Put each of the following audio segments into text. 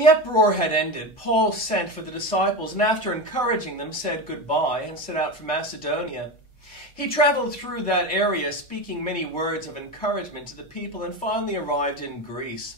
the uproar had ended, Paul sent for the disciples, and after encouraging them, said goodbye and set out for Macedonia. He traveled through that area, speaking many words of encouragement to the people, and finally arrived in Greece,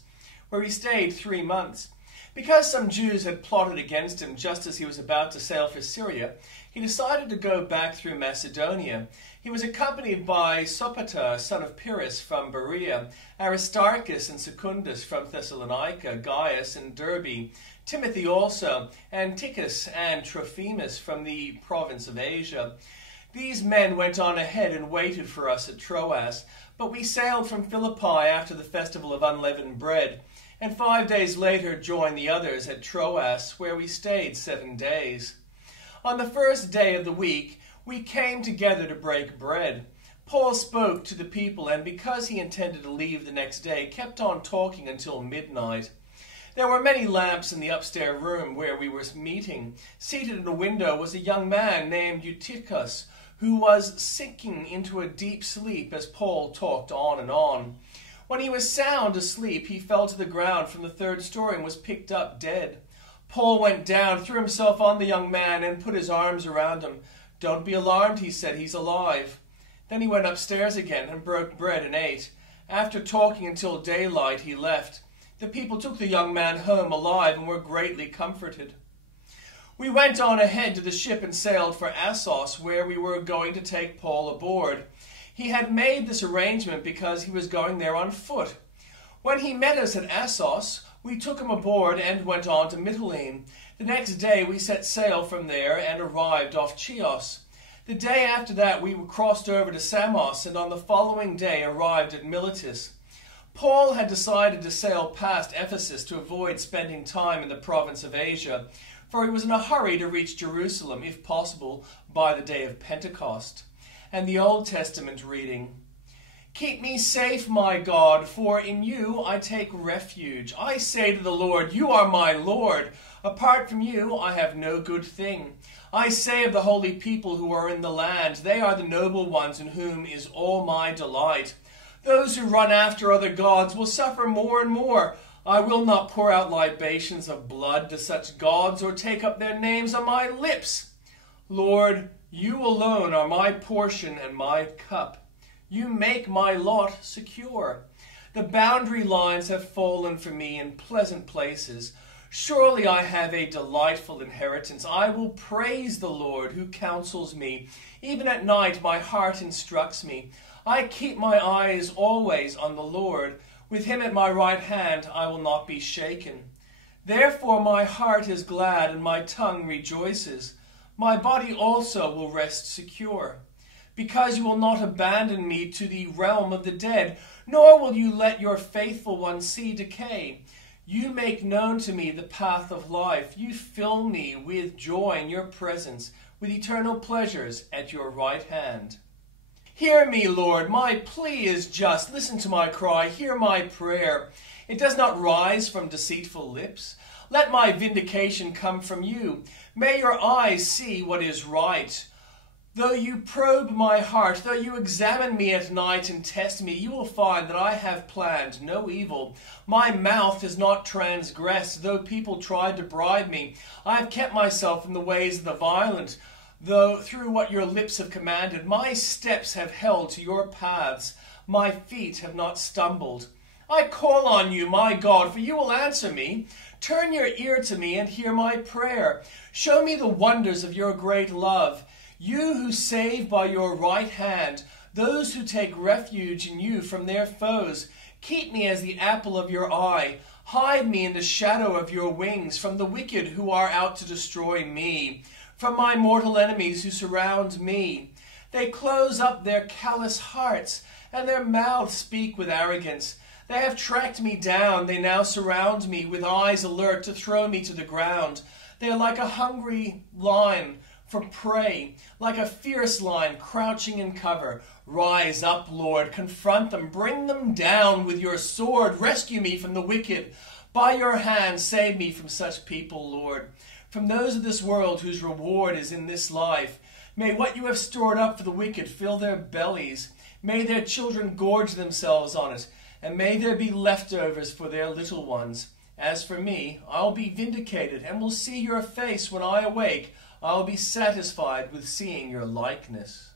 where he stayed 3 months. Because some Jews had plotted against him just as he was about to sail for Syria, he decided to go back through Macedonia. He was accompanied by Sopater, son of Pyrrhus, from Berea, Aristarchus and Secundus from Thessalonica, Gaius and Derbe, Timothy also, and Tychus and Trophimus from the province of Asia. These men went on ahead and waited for us at Troas, but we sailed from Philippi after the festival of unleavened bread, and 5 days later joined the others at Troas, where we stayed 7 days. On the first day of the week, we came together to break bread. Paul spoke to the people, and because he intended to leave the next day, kept on talking until midnight. There were many lamps in the upstairs room where we were meeting. Seated at a window was a young man named Eutychus, who was sinking into a deep sleep as Paul talked on and on. When he was sound asleep, he fell to the ground from the 3rd story and was picked up dead. Paul went down, threw himself on the young man, and put his arms around him. "Don't be alarmed," he said, "he's alive." Then he went upstairs again and broke bread and ate. After talking until daylight, he left. The people took the young man home alive and were greatly comforted. We went on ahead to the ship and sailed for Assos, where we were going to take Paul aboard. He had made this arrangement because he was going there on foot. When he met us at Assos, we took him aboard and went on to Mytilene. The next day we set sail from there and arrived off Chios. The day after that we crossed over to Samos, and on the following day arrived at Miletus. Paul had decided to sail past Ephesus to avoid spending time in the province of Asia, for he was in a hurry to reach Jerusalem, if possible, by the day of Pentecost. And the Old Testament reading: "Keep me safe, my God, for in you I take refuge. I say to the Lord, you are my Lord. Apart from you I have no good thing. I say of the holy people who are in the land, they are the noble ones in whom is all my delight. Those who run after other gods will suffer more and more. I will not pour out libations of blood to such gods or take up their names on my lips. Lord, you alone are my portion and my cup. You make my lot secure. The boundary lines have fallen for me in pleasant places. Surely I have a delightful inheritance. I will praise the Lord who counsels me. Even at night my heart instructs me. I keep my eyes always on the Lord. With him at my right hand I will not be shaken. Therefore my heart is glad and my tongue rejoices. My body also will rest secure. Because you will not abandon me to the realm of the dead, nor will you let your faithful one see decay. You make known to me the path of life. You fill me with joy in your presence, with eternal pleasures at your right hand. Hear me, Lord, my plea is just. Listen to my cry, hear my prayer. It does not rise from deceitful lips. Let my vindication come from you. May your eyes see what is right. Though you probe my heart, though you examine me at night and test me, you will find that I have planned no evil. My mouth has not transgressed, though people tried to bribe me. I have kept myself from the ways of the violent, though through what your lips have commanded. My steps have held to your paths. My feet have not stumbled. I call on you, my God, for you will answer me. Turn your ear to me and hear my prayer. Show me the wonders of your great love. You who save by your right hand, those who take refuge in you from their foes. Keep me as the apple of your eye. Hide me in the shadow of your wings from the wicked who are out to destroy me, from my mortal enemies who surround me. They close up their callous hearts, and their mouths speak with arrogance. They have tracked me down. They now surround me with eyes alert to throw me to the ground. They are like a hungry lion for prey, like a fierce lion crouching in cover. Rise up, Lord, confront them, bring them down with your sword. Rescue me from the wicked. By your hand save me from such people, Lord, from those of this world whose reward is in this life. May what you have stored up for the wicked fill their bellies. May their children gorge themselves on it, and may there be leftovers for their little ones. As for me, I will be vindicated, and will see your face when I awake. I will be satisfied with seeing your likeness.